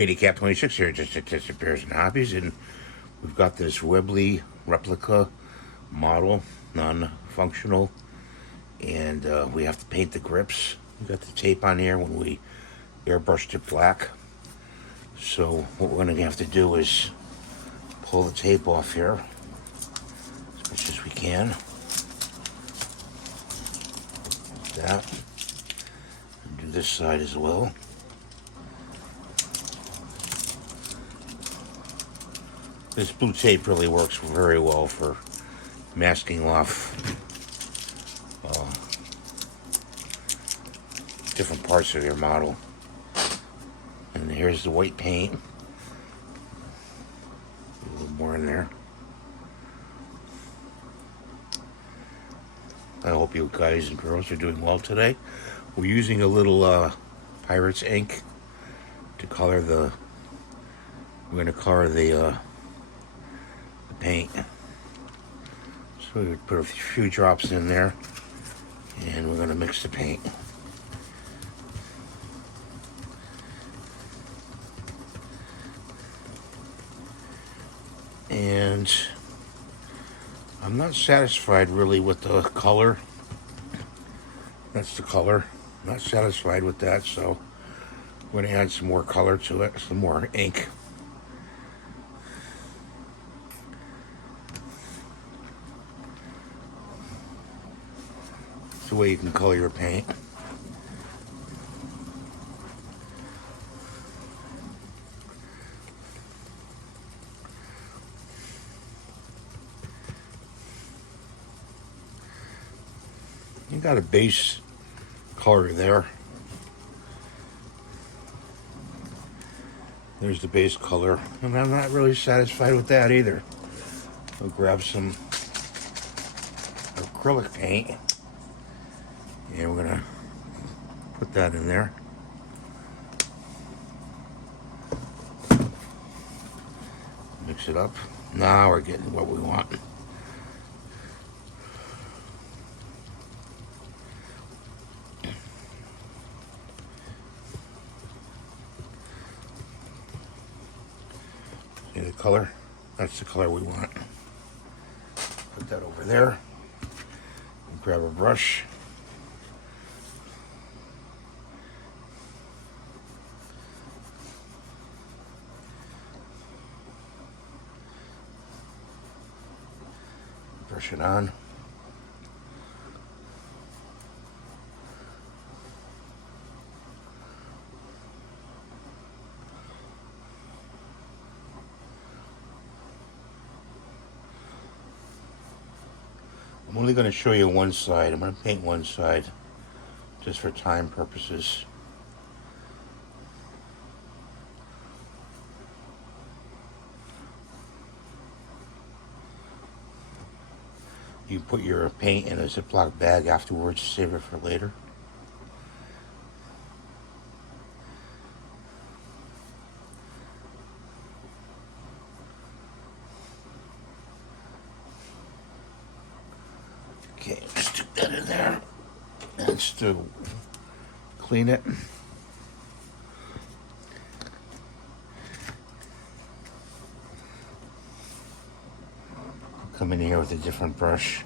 Cat 26 here, just Repairs and Hobbies, and we've got this Webley replica model, non-functional, and we have to paint the grips. We got the tape on here when we airbrushed it black. So what we're going to have to do is pull the tape off here as much as we can. Like that. And do this side as well. This blue tape really works very well for masking off different parts of your model. And here's the white paint. A little more in there. I hope you guys and girls are doing well today. We're using a little Pirates ink to color the. We're going to color the paint. So we put a few drops in there, and we're going to mix the paint. And I'm not satisfied really with the color. That's the color. Not satisfied with that, so I'm going to add some more color to it, some more ink. It's the way you can color your paint. You got a base color there. There's the base color, and I'm not really satisfied with that either. I'll grab some acrylic paint, and we're gonna put that in there. Mix it up. Now we're getting what we want. See the color? That's the color we want. Put that over there. Grab a brush. Brush it on. I'm only going to show you one side. I'm going to paint one side just for time purposes. You put your paint in a Ziploc bag afterwards, save it for later. Okay, stick that in there. And still clean it. Come in here with a different brush.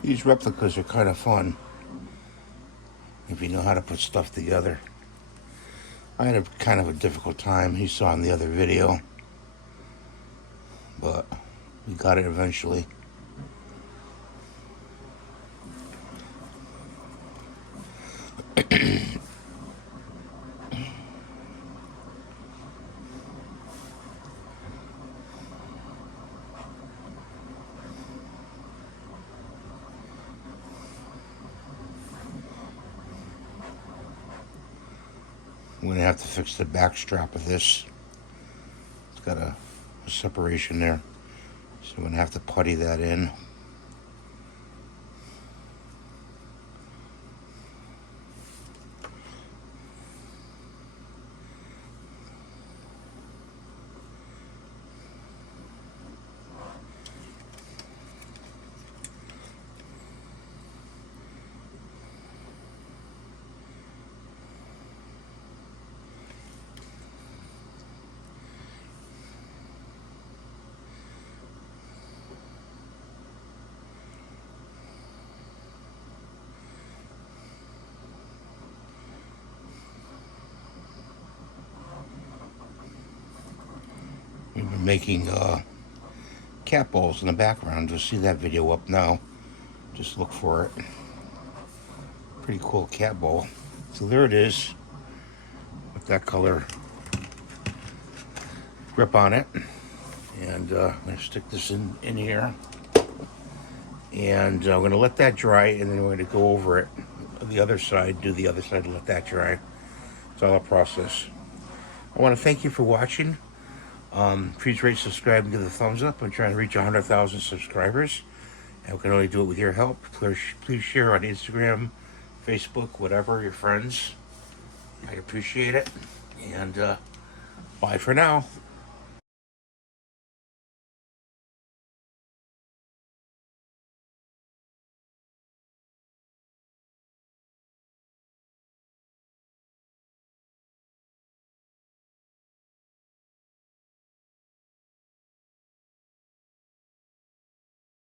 These replicas are kind of fun if you know how to put stuff together. I had a kind of a difficult time, you saw in the other video, but we got it eventually. I'm gonna have to fix the back strap of this. It's got a separation there, so I'm gonna have to putty that in. We've been making cat balls in the background. You'll see that video up now. Just look for it. Pretty cool cat ball. So there it is, with that color grip on it. And I'm gonna stick this in here. And I'm gonna let that dry, and then we're gonna go over it. The other side, do the other side, and let that dry. It's all a process. I want to thank you for watching. Please rate, subscribe, and give the thumbs up. I'm trying to reach 100,000 subscribers, and we can only do it with your help. Please share on Instagram, Facebook, whatever, your friends. I appreciate it. And bye for now.